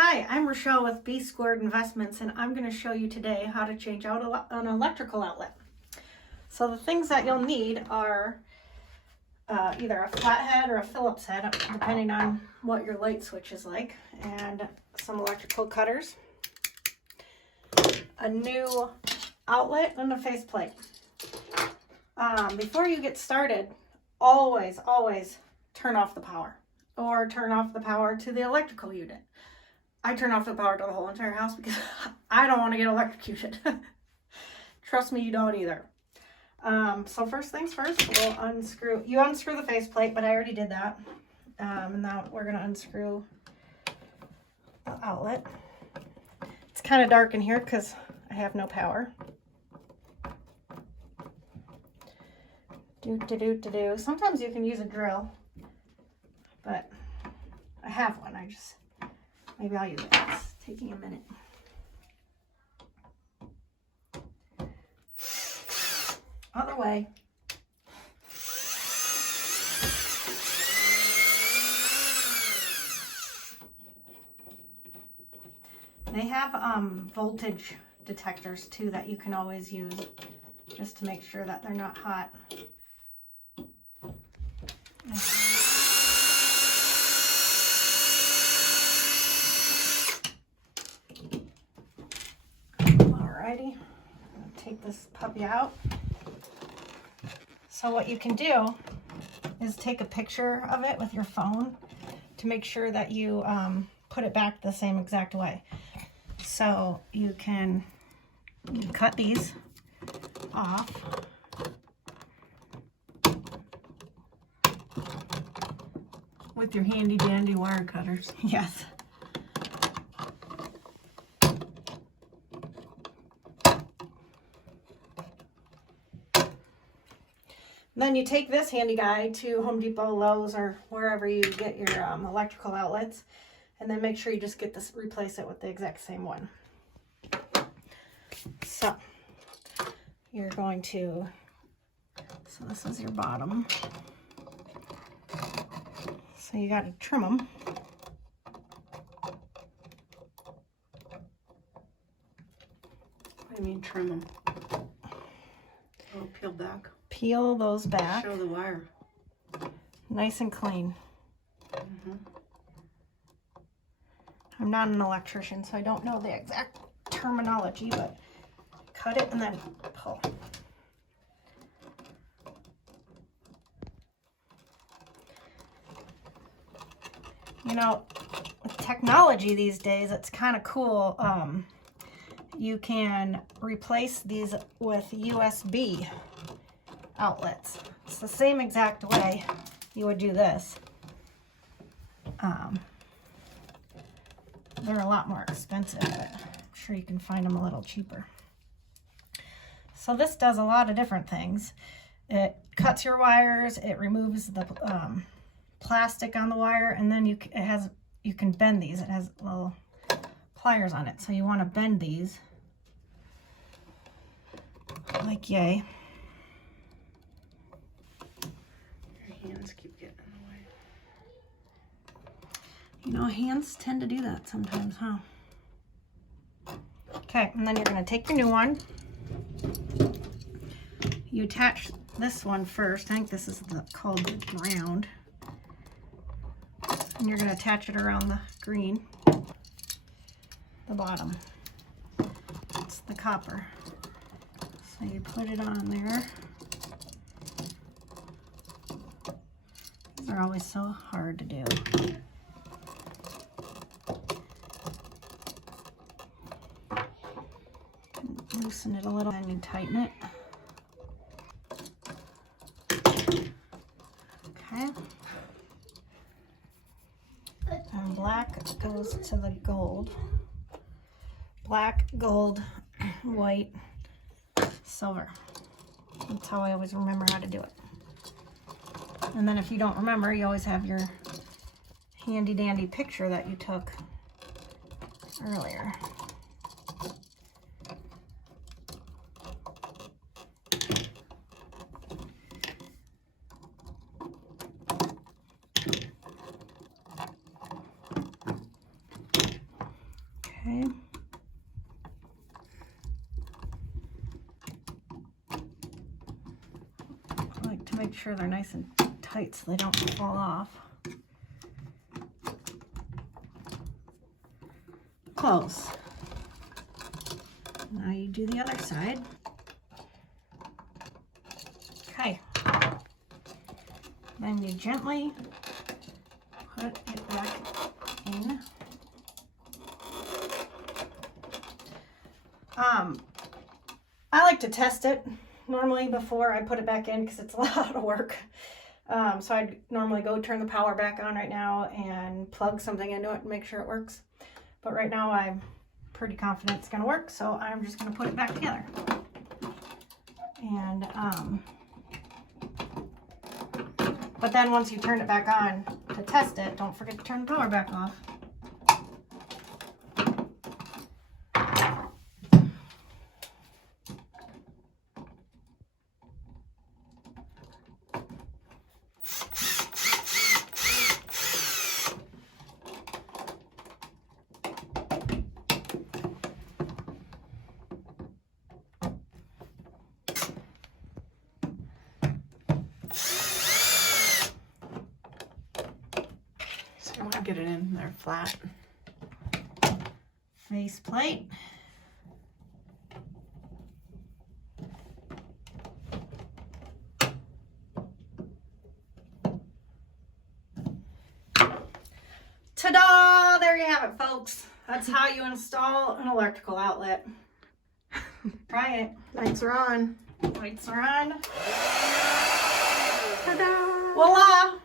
Hi, I'm Raechelle with B Squared Investments, and I'm going to show you today how to change out an electrical outlet. So the things that you'll need are either a flathead or a Phillips head, depending on what your light switch is like, and some electrical cutters, a new outlet, and a faceplate. Before you get started, always turn off the power, or turn off the power to the electrical unit. I turn off the power to the whole entire house because I don't want to get electrocuted. Trust me, you don't either. So first things first, we'll unscrew the faceplate, but I already did that. And now we're going to unscrew the outlet. It's kind of dark in here because I have no power. Sometimes you can use a drill, but I have one. Maybe I'll use it. It's taking a minute. Other way. They have voltage detectors too that you can always use just to make sure that they're not hot. Alrighty, take this puppy out. So what you can do is take a picture of it with your phone to make sure that you put it back the same exact way. So you cut these off. With your handy dandy wire cutters. Yes. Then you take this handy guy to Home Depot, Lowe's, or wherever you get your electrical outlets, and then make sure you just replace it with the exact same one. So you're going to, so this is your bottom. So you got to trim them. What do you mean trim them? Oh, peel back. Peel those back. Show the wire. Nice and clean. I'm not an electrician, so I don't know the exact terminology, but cut it and then pull. You know, with technology these days, it's kind of cool. You can replace these with USB outlets. It's the same exact way you would do this. They're a lot more expensive, but I'm sure you can find them a little cheaper. So this does a lot of different things. It cuts your wires, it removes the plastic on the wire, and then you can bend these. It has little pliers on it, so you want to bend these like yay. Your hands keep getting in the way. You know, hands tend to do that sometimes, huh? Okay, and then you're going to take your new one. You attach this one first. I think this is called the ground. And you're going to attach it around the green, the bottom. It's the copper. So you put it on there. These are always so hard to do. Loosen it a little and you tighten it. Okay. And black goes to the gold. Black, gold, white, silver. That's how I always remember how to do it. And then if you don't remember, you always have your handy dandy picture that you took earlier. Okay. I like to make sure they're nice and tight so they don't fall off. Close. Now you do the other side. Okay. Then you gently put it back in. I like to test it normally before I put it back in because it's a lot of work. So I'd normally go turn the power back on right now and plug something into it and make sure it works. But right now I'm pretty confident it's going to work, so I'm just going to put it back together. And but then once you turn it back on to test it, don't forget to turn the power back off. I want to get it in there flat. Face plate. Ta-da! There you have it, folks. That's how you install an electrical outlet. Try it. Lights are on. Lights are on. Ta-da! Voila!